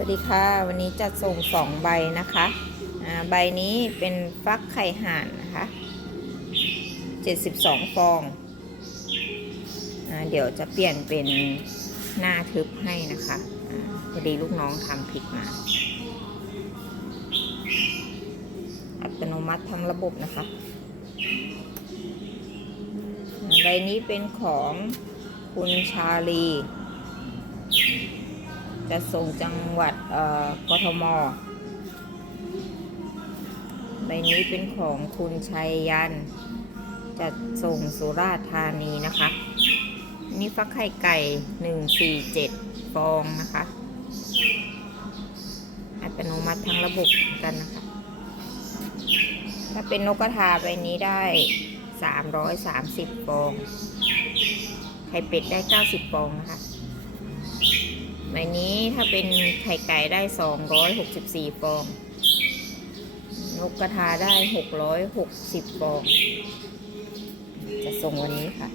วัสดีค่ะ วันนี้จัดส่งสองใบนะคะใบนี้เป็นฟักไข่ห่านนะคะ72ฟองอเดี๋ยวจะเปลี่ยนเป็นหน้าทึบให้นะคะอพอดีลูกน้องทำผิดมา อัตโนมัติทั้งระบบนะคะใบนี้เป็นของคุณชาลี จะส่งจังหวัดกทมใบนี้เป็นของคุณชัยยัน จะส่งสุราษฎร์ธานีนะคะนนี่ฟักไข่ไก่หนึ่งสี่เจ็ดฟองนะคะ อัตโนมัติทั้งระบบกันนะคะ ถ้าเป็นนกกระทาใบนี้ได้สามร้อยสามสิบฟอง ไข่เป็ดได้เก้าสิบฟองนะคะ ใบนี้ถ้าเป็นไข่ไก่ได้ 264 ฟอง นกกระทาได้ 660 ฟอง จะส่งวันนี้ค่ะ